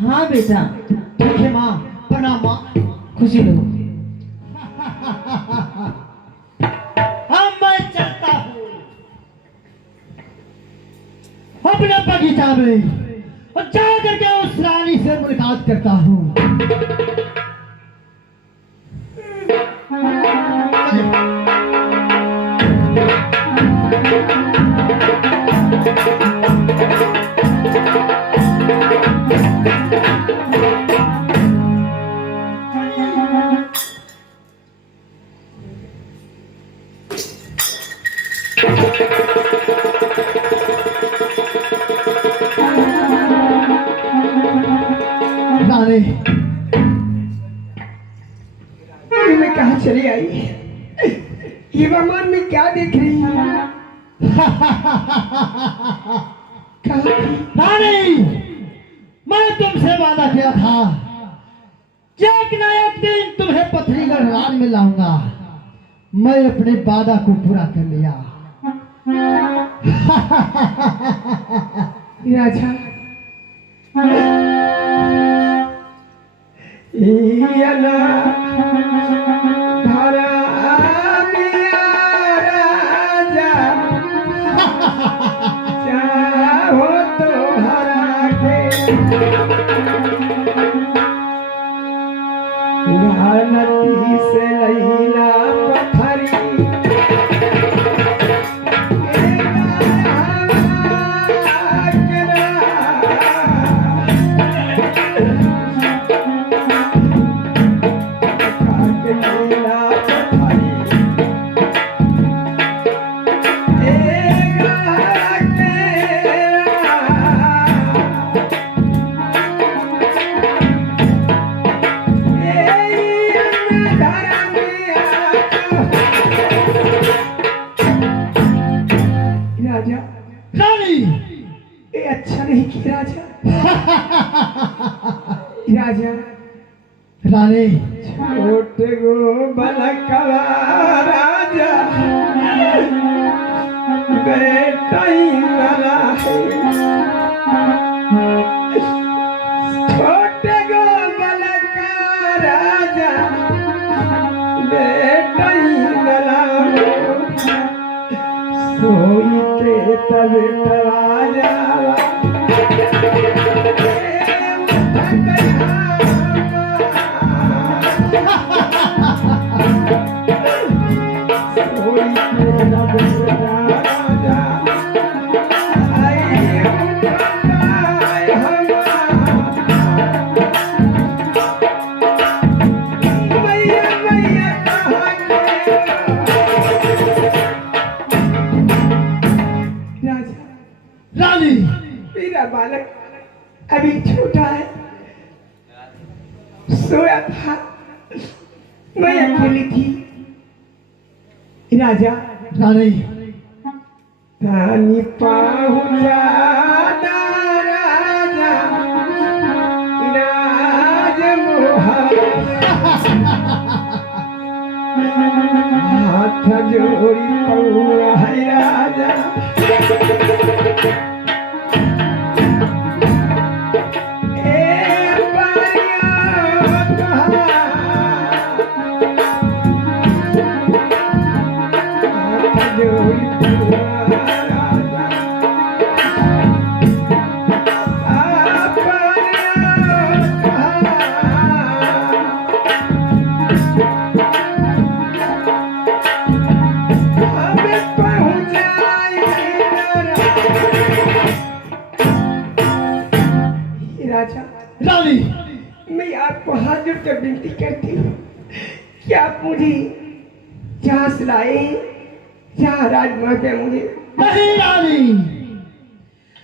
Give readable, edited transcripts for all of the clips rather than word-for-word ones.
हाँ बेटा। ठीक है माँ, प्रणाम माँ। खुशी लो। अब मैं चलता हूँ अपने बगीचा में और जा करके उस रानी से मुलाकात करता हूँ। रानी, ये मैं कहाँ चली आई? ये वमान में क्या देख रही है? कहाँ थी? रानी, मैं तुमसे वादा किया था कि एक न एक दिन तुम्हें पथरीगढ़ राज में लाऊंगा। मैं अपने वादा को पूरा कर लिया। राजा, ये ना धरा मिया राजा, चाहो तो हरा के गानती से लैला पथरी रानी, ये अच्छा नहीं किया राजा। राजा, रानी, छोटे गो बलकवा राजा, बेटा ही मरा है। छोटे गो बलका राजा, बेटा ही मरा हो। सोई के तब राजा रानी, मेरा बालक अभी छोटा है, सोया था, मैं अकेली थी। राजा, रानी, रानी पहुंचा राजा, राज हाथ जोड़ी पौआ है राजा। रानी, मैं आपको हाथ जोड़कर विनती करती हूँ कि आप मुझे जहाँ से लाए, जहाँ राजमहल पे मुझे नहीं रानी,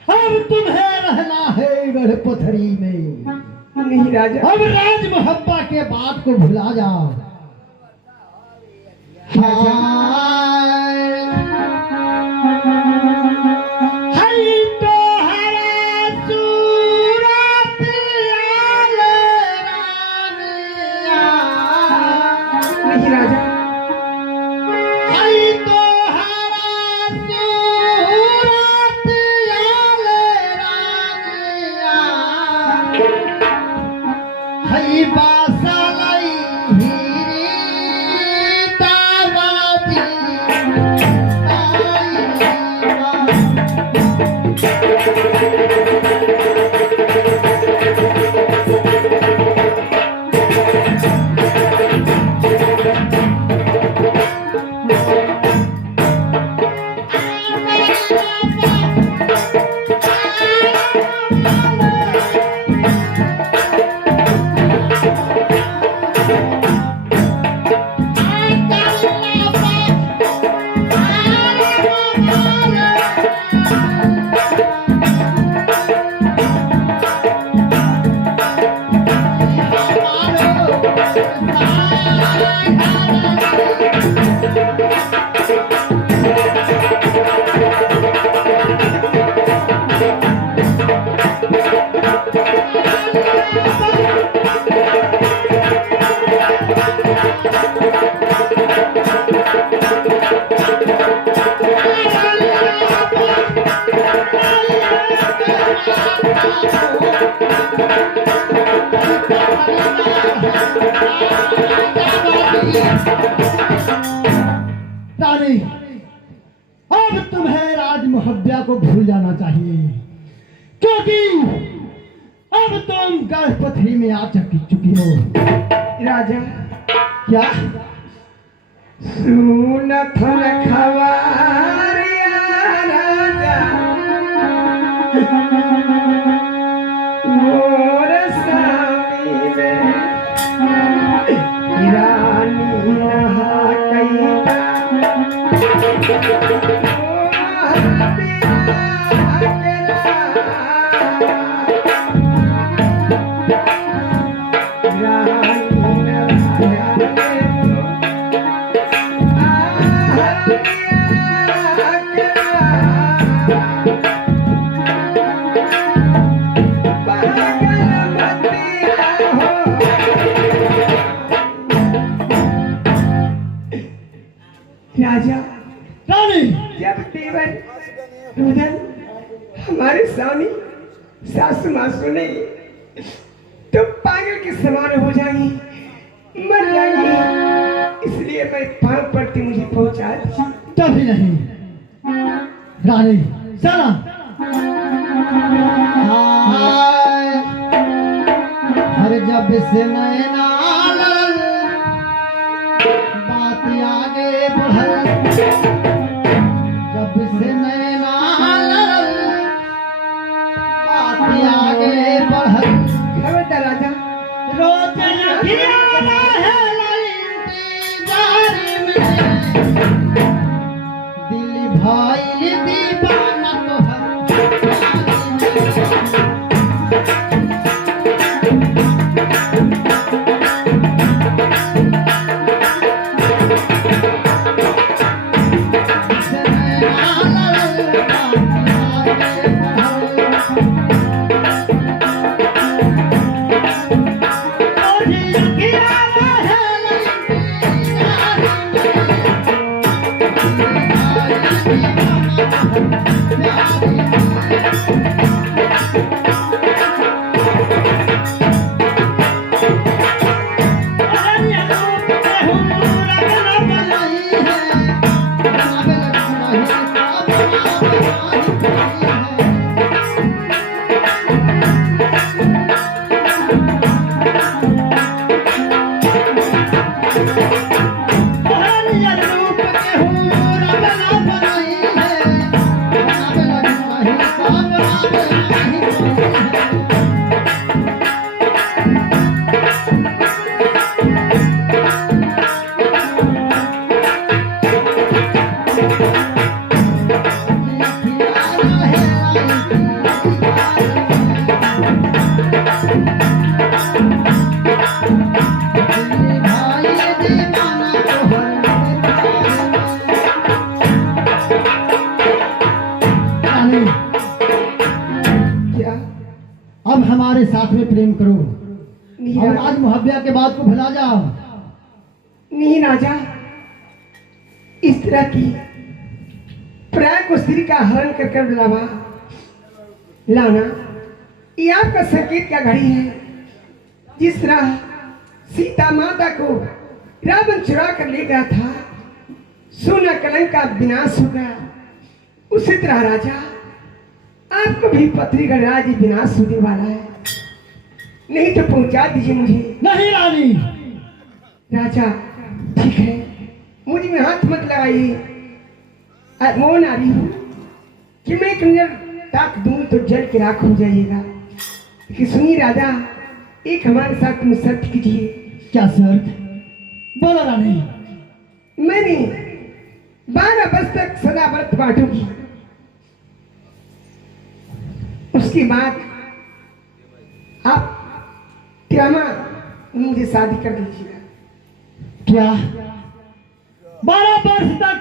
अब तुम्हें रहना है गढ़ पथरी में। नहीं राजा, अब राज मोहब्बा के बात को भुला जाओ। नहीं राजा, हई बासालाई हीरी तावाजी रानी, अब तुम्हें राज मुहब्बिया को भूल जाना चाहिए, क्योंकि अब तुम गर्भपथरी में आ चुकी हो। राजा क्या? सुनत खबर राजा मोर स्वामी में रानी नहा कैता राजा रानी, जब देवर रुदन हमारे स्वामी सासू माँ सुने तो पागल के समान हो जाएंगी, मर जाएंगी, इसलिए मैं पाँव पड़ती मुझे पहुंचा दी। कभी नहीं रानी, चला। हर जब से नैना लड़ल, बात आगे बढ़ल, जब से नैना लड़ल, बात आगे बढ़ल। खबरदार राजा, रोज अखियाँ है इंतजार में, दिल भाई दीवाना अब हमारे साथ में प्रेम करो और आज मुहब्बिया के बाद को भुला जाओ। नहीं राजा, इस तरह की प्राय को स्त्री का हरण कर लाना ये आपका संकेत का घड़ी है। जिस तरह सीता माता को रावण चुरा कर ले गया था, सोना कलंक का विनाश हो गया, उसी तरह राजा आपको भी पत्नीगढ़ राज विनाश होने वाला है। नहीं तो पहुंचा दीजिए मुझे। नहीं रानी, राजा ठीक है, मुझे में हाथ मत लगाइए। मौन आ रही हूँ कि मैं एक नजर ताक दूं तो जल के राख हो जाइएगा। कि सुनिए राजा, एक हमारे साथ में शर्त कीजिए। क्या शर्त? बोलो रानी। मैंने 12 वर्ष तक सदा व्रत बांटूंगी, उसके बाद आप त्यामा मुझे शादी कर दीजिएगा। क्या 12 वर्ष तक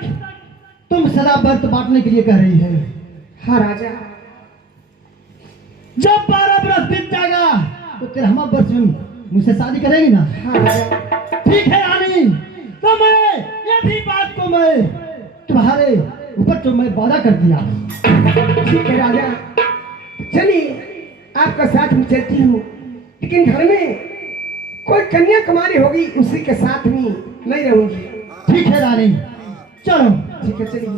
तुम सदा व्रत बांटने के लिए कह रही है? हाँ राजा। जब 12 वर्ष बीत जाएगा तो 13वां वर्ष में मुझसे शादी करेगी ना? हाँ राजा। ठीक है रानी, तो मैं ये भी बात को मैं तुम्हारे ऊपर तो मैं वादा कर दिया। ठीक है राजा, चलिए आपका साथ में चलती हूँ, लेकिन घर में कोई कन्या कुमारी होगी, उसी के साथ में मैं रहूंगी। ठीक है रानी, चलो। ठीक है चलिए।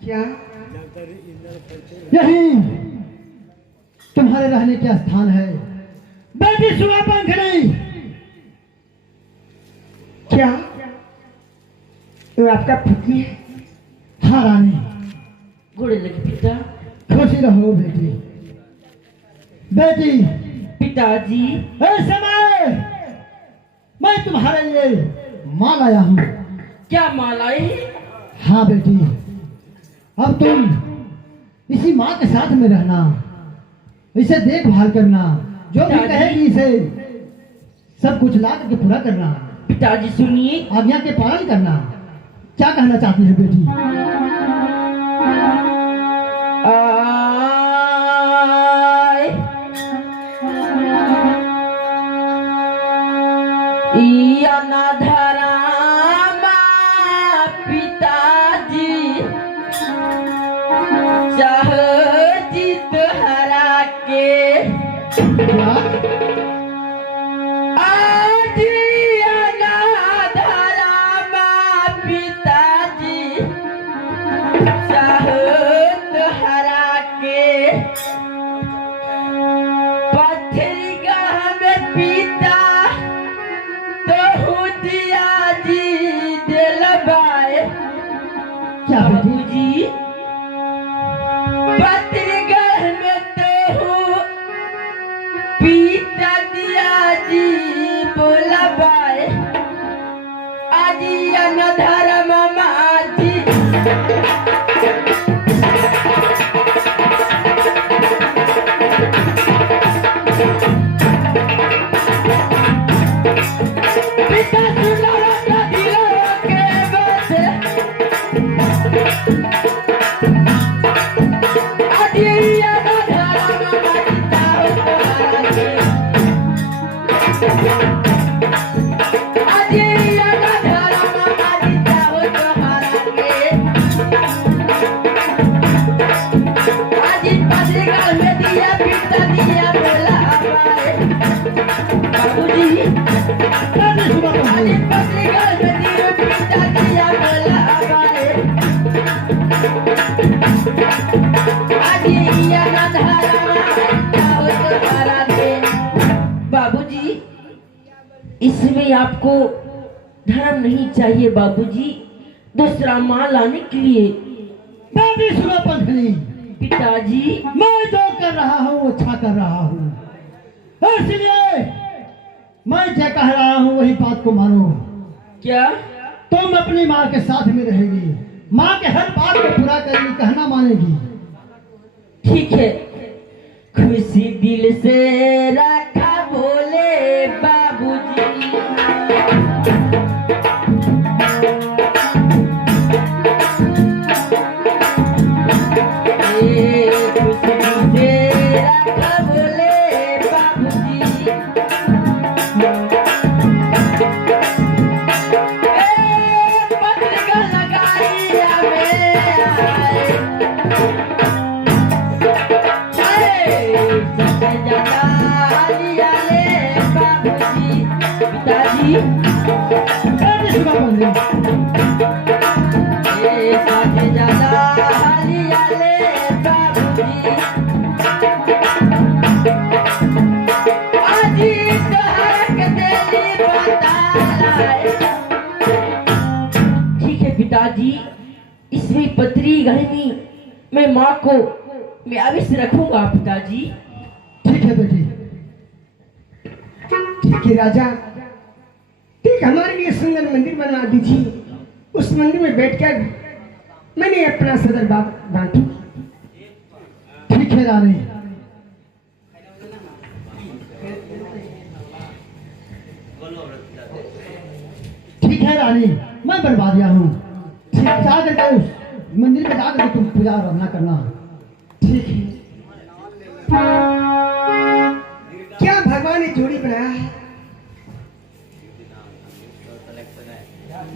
क्या यही तुम्हारे रहने का स्थान है बेटी सुना पंखड़ी? क्या तो आपका पत्नी है? हाँ रानी। घोड़े लगे पिता। खुशी रहो बेटी। बेटी पिताजी, इस समय मैं तुम्हारे लिए माल आया हूँ। क्या मालाई? हाँ बेटी, अब तुम इसी माँ के साथ में रहना, इसे देखभाल करना, जो भी पिताजी। कहेगी इसे सब कुछ ला करके पूरा करना, पिताजी सुनिए। आज्ञा के पालन करना। क्या कहना चाहती है बेटी? या ना धरामा पिताजी, चाह जीत हरा के। क्या? आज या ना धरामा पिताजी, चाह हरा के। पत्थरी गाह में पीता तो दिया जी दिल बाए। क्या बेटी? बाबूजी, पत्थरी गाह में तो पीता दिया जी बोला बाए। आज या न धर्म माजी। पिता सुनो राजा दिलों के बात, आज या न धर्म माजीता हो तुम्हारा के। आज या न धर्म माजीता हो तुम्हारा के। आज पत्रिका में दिया पिता दिया बोला हमारे। बाबूजी, बेटी सुना आज पंखड़ी। पत्रिका में दिया पिता दिया बोला हमारे। आज या न धर्म माजीता हो तुम्हारा के। बाबूजी, इसमें आपको धर्म नहीं चाहिए बाबूजी, दूसरा माल लाने के लिए। बेटी सुना पंखड़ी, पिताजी, मैं जो कर रहा हूँ अच्छा कर रहा हूँ, इसलिए मैं जो कह रहा हूँ वही बात को मानो। क्या? तुम अपनी माँ के साथ में रहेगी, माँ के हर बात को पूरा करेगी, कहना मानेगी। ठीक है, खुशी दिल से रखा बोले बाबूजी। खुशी दिल से रखा बोले बाबूजी। पत्रिका लगाई पिताजी। सुना बंदी ए साथे ज्यादा हालिया ले बाबूजी, आजी तोहरा के देली बताए। ठीक है पिताजी, इसमें पत्री गर्मी मैं माँ को मैं अवश्य रखूंगा पिताजी। ठीक है बेटी। ठीक है राजा, ठीक हमारे लिए सुंदर मंदिर बनवा दीजिए। उस मंदिर में बैठकर मैंने अपना सदर बात बांटू। ठीक है रानी। ठीक है रानी, मैं बनवा दिया हूँ। जा करके उस मंदिर में जाकर तुम पूजा आराधना करना। ठीक है। क्या भगवान ने जोड़ी बनाया है,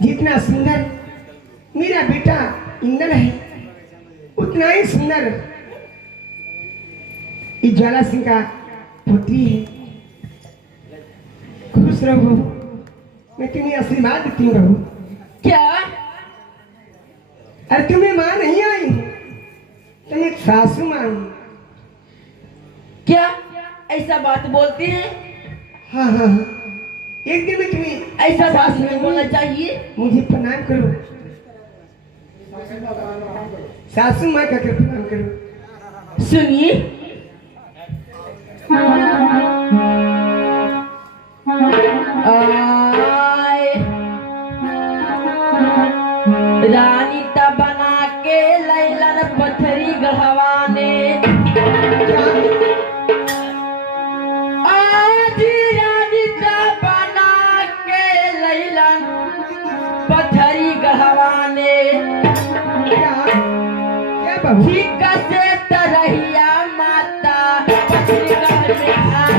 जितना सुंदर मेरा बेटा इंद्र है उतना ही सुंदर इस ज्वाला सिंह का पुत्री है। खुश रहो, मैं तुम्हें आशीर्वाद देती रहूं। क्या? अरे तुम्हें माँ नहीं आई, तुम एक सासू माँ हो। क्या ऐसा बात बोलते हैं? हाँ हाँ हाँ, एक दिन में तुम्हें ऐसा बात नहीं बोलना चाहिए। मुझे प्रणाम करो, सासू माँ का प्रणाम करो। सुनिए, रानी ता बना के लैलन पत्थरी गढ़वाने, आज रानी ता बना के लैलन पत्थरी गढ़वाने। क्या बहू? ठीक से तरहिया माता पत्थरी गढ़ में आए।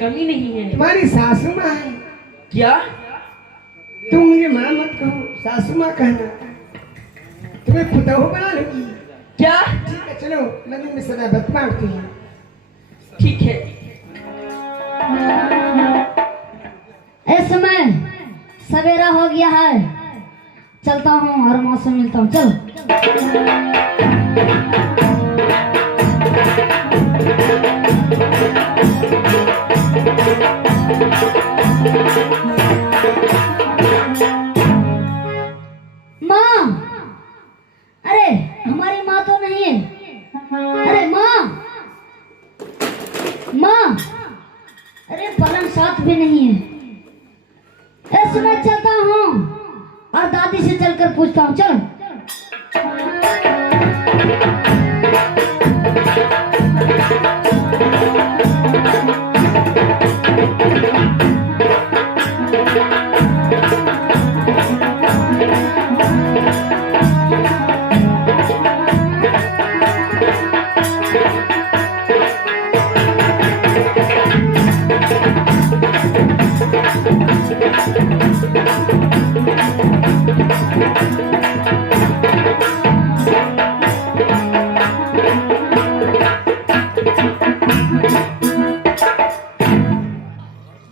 कमी नहीं है। तुम्हारी सासू माँ है। क्या? तुम मुझे माँ मत कहो, सासू माँ कहना। तुम्हें पुतहू बना लूंगी। क्या? ठीक है, चलो मंदिर में सदा बत मांगती हैं। ठीक है। इस समय सवेरा हो गया है, चलता हूँ और माँ से मिलता हूँ। चलो। माँ, अरे हमारी माँ तो नहीं है। अरे माँ, माँ, अरे पलंग साथ भी नहीं है। ऐसे मैं चलता हूँ और दादी से चलकर पूछता हूँ। चलो।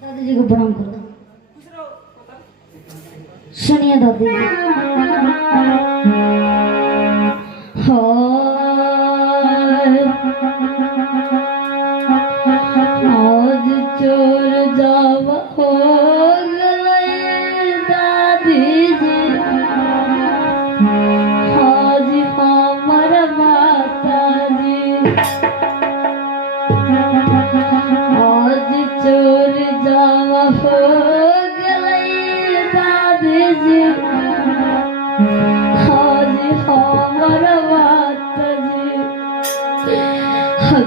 दादी जी को प्रणाम करो। सुनिए दादी जी। आज चोर जावा हो गए दादी जी,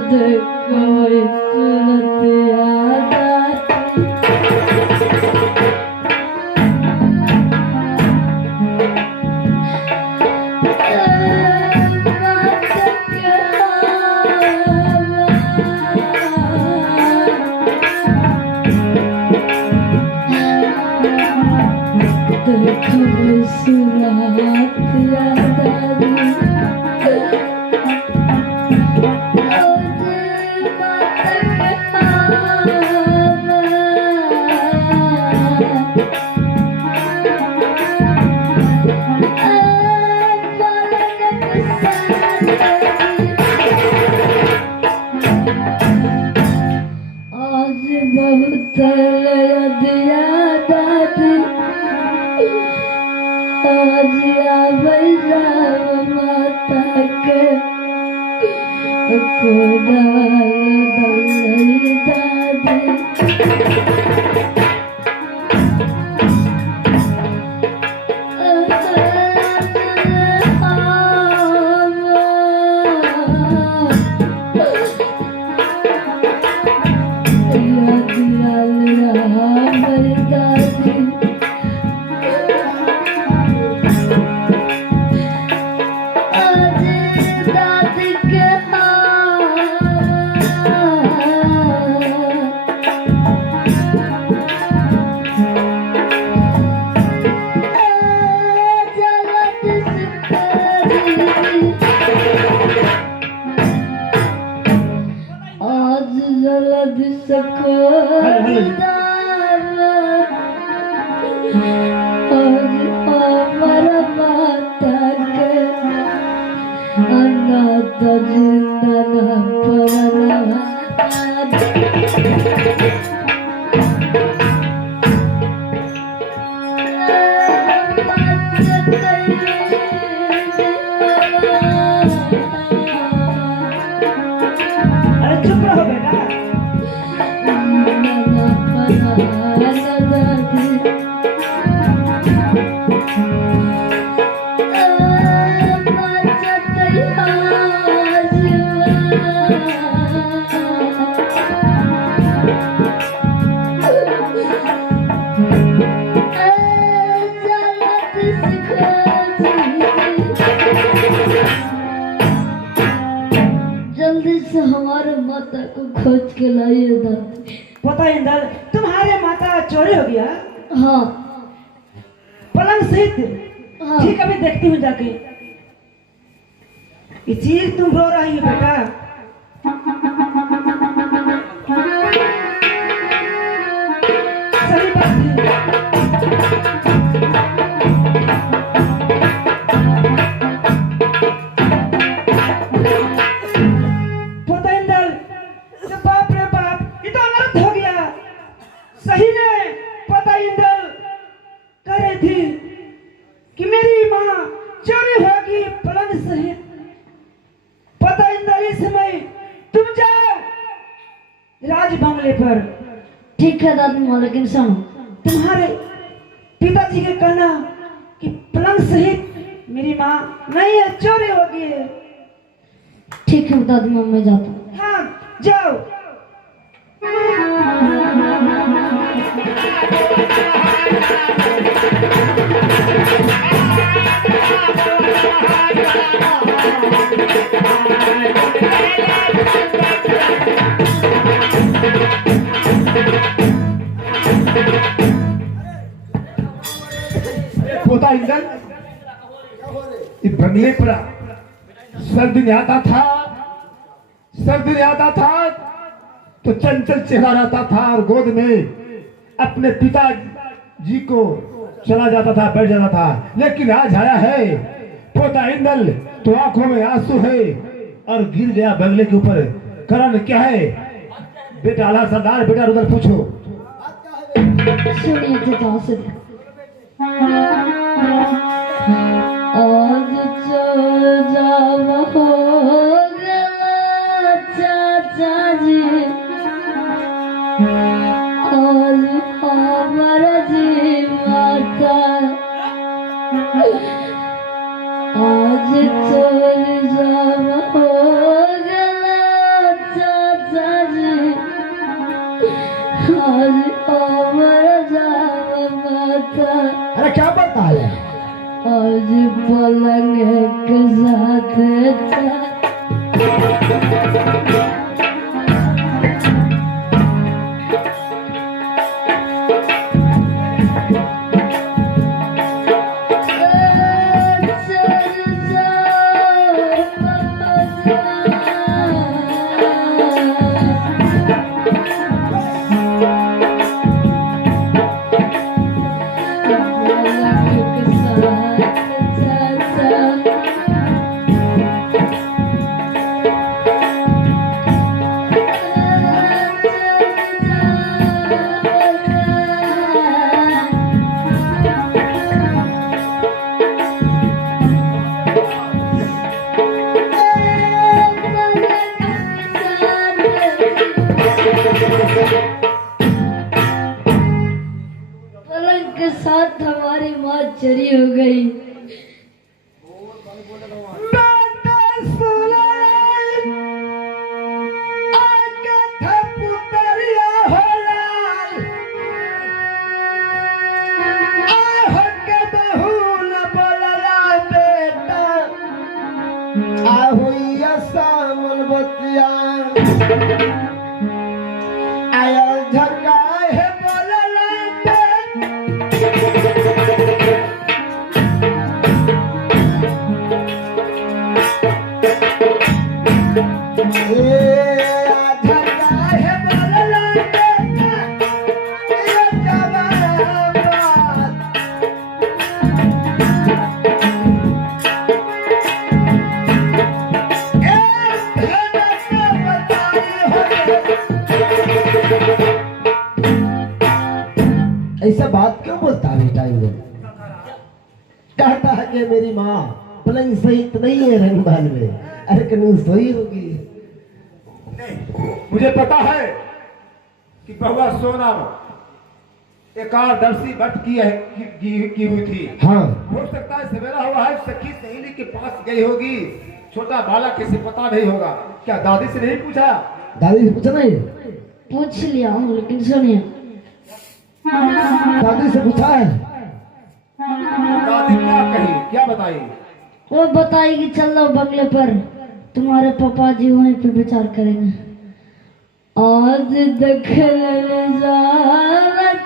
देखो सूरत याद आती देखो सूरत याद आती आज बहुत याद आती आज आबै राम माता के कोडाल दलई दादी जलद सको अमर माता के अनाथ जिंदन पवन चुप रहो बेटा। जल्दी से हमारे माता को खोज के लाइए दादी। पता इंदर तुम्हारे माता चोरी हो गया। हाँ पलंग सहित। हाँ। ठीक अभी देखती हूँ जाके। ये चीज तुम रो रही हो बेटा। सही बात है। बाप रे बाप, ये तो अनर्थ हो गया। सही ने पता इंदर कह रही थी कि मेरी माँ चोरी होगी पलंग सहित। पता इंदर इस समय तुम जाओ राज बंगले पर। ठीक है दादी माँ, लेकिन सुनो तुम्हारे पिताजी के कहना कि पलंग सहित मेरी माँ नहीं है, चोरी होगी। ठीक है दादी माँ, मैं जाता हूँ। हाँ जाओ। पोता इंदर ये बंगले पर सर्द आता था, सर्द आता था तो चंचल चेहरा रहता था और गोद में अपने पिताजी को चला जाता था, बैठ जाता था। लेकिन आज आया है पोता इंदल तो आंखों में आंसू है और गिर गया बंगले के ऊपर। कारण क्या है बेटा? आला सरदार बेटा उधर पूछो। सुनिए चाचा से। आज चल जावा हो गया चाचा जी, आज हमारा जी माता, आज चल जावा हो गया आज हमर जावा माता अरे क्या बात है? आज पलंग के साथ पलंग के साथ हमारी माँ चरी हो गई। ऐसा बात क्यों बोलता है बेटा? ये कहता है कि मेरी माँ पलंग सहित नहीं है रंग महल में। अरे कानून सोई होगी। मुझे पता है कि बहुआ सोना एकादशी व्रत की हुई थी। हाँ हो सकता है सवेरा हुआ है, सखी सहेली के पास गई होगी, छोटा बालक किसी पता नहीं होगा। क्या दादी से नहीं पूछा? दादी से पूछा नहीं? पूछ लिया हूँ, लेकिन सुनिए, दादी से पूछा है? दादी क्या कही, क्या बताई? वो बताएगी चल लो बंगले पर, तुम्हारे पापा जी वहीं पे विचार करेंगे। आज देख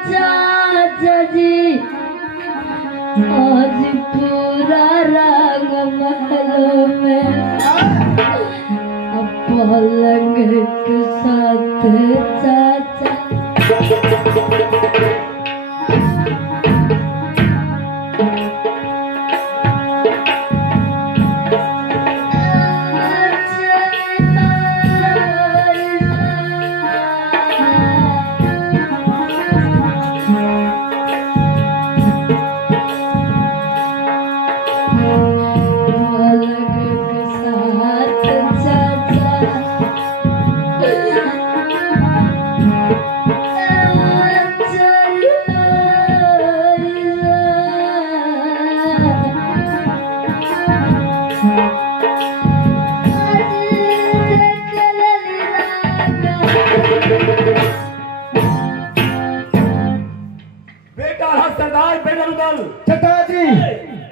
चाचा जी, आज पूरा रंग महलों में अब पलंग के साथ चाचा।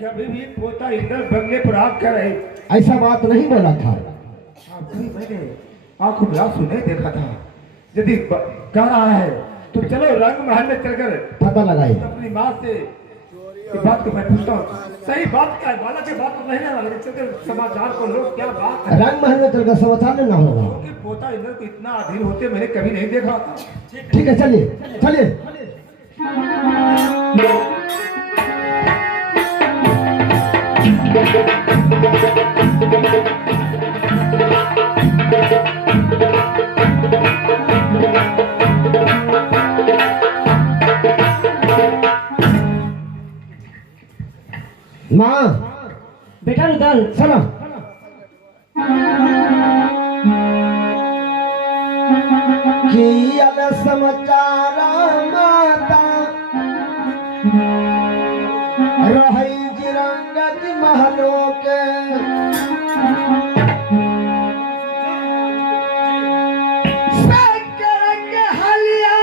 कभी भी पोता इधर बंगले पर आकर रहे, ऐसा बात नहीं बोला था। मैंने आंखों में आंसू नहीं देखा था। यदि कह रहा है तो चलो रंग महल में चलकर पता लगाए। अपनी माँ से इस बात को मैं पूछता हूँ, सही बात क्या है? बालक के बात तो नहीं ना लगे, चलकर समाचार को लोग क्या बात है, रंग महल में चलकर समाचार लेना होगा। क्योंकि पोता इधर को इतना अधीर होते मैंने कभी नहीं देखा। ठीक है चलिए चलिए। माँ बेटा रुदल, चलो। किया न समाचार माता रही जिरंगज महलों के, शंकर के हलिया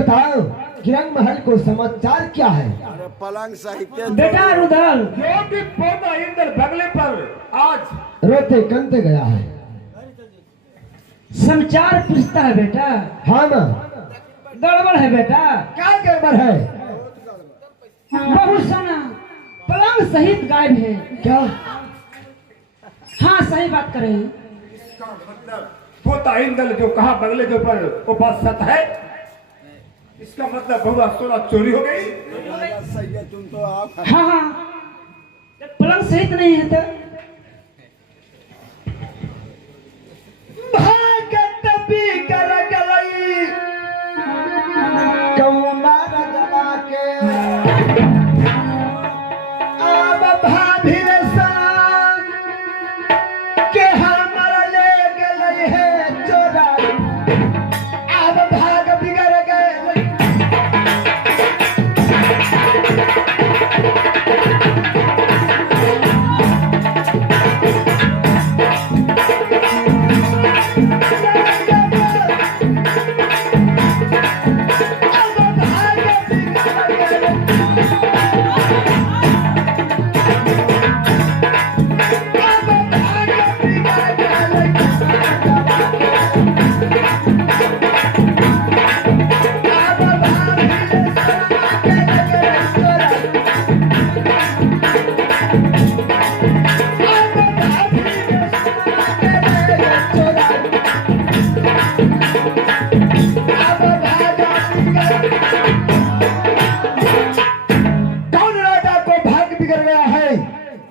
बताओ कि रंग महल को समाचार क्या है? पलंग साहित्य बेटा रुदल, क्योंकि पोता इंद्र बगले पर आज रोते कंते गया है। समाचार पूछता है बेटा। हाँ ना, गड़बड़ है बेटा। क्या गड़बड़ है? बहुत साना पलंग सहित गायब है। क्या? हाँ सही बात कर रहे हैं। इसका मतलब पोता इंद्र जो कहा बगले के ऊपर उपासत है, इसका मतलब बहुआ सोना चोरी हो गई। सही है, तुम तो आप हाँ हाँ, पलंग सहित नहीं है तो भागत बिगर गई कौना रजवा के अब भाभी संग के हमर ले गई है चोराई। अब भाग बिगर गई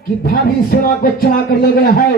कि भाभी सोना को चुरा कर ले गया है।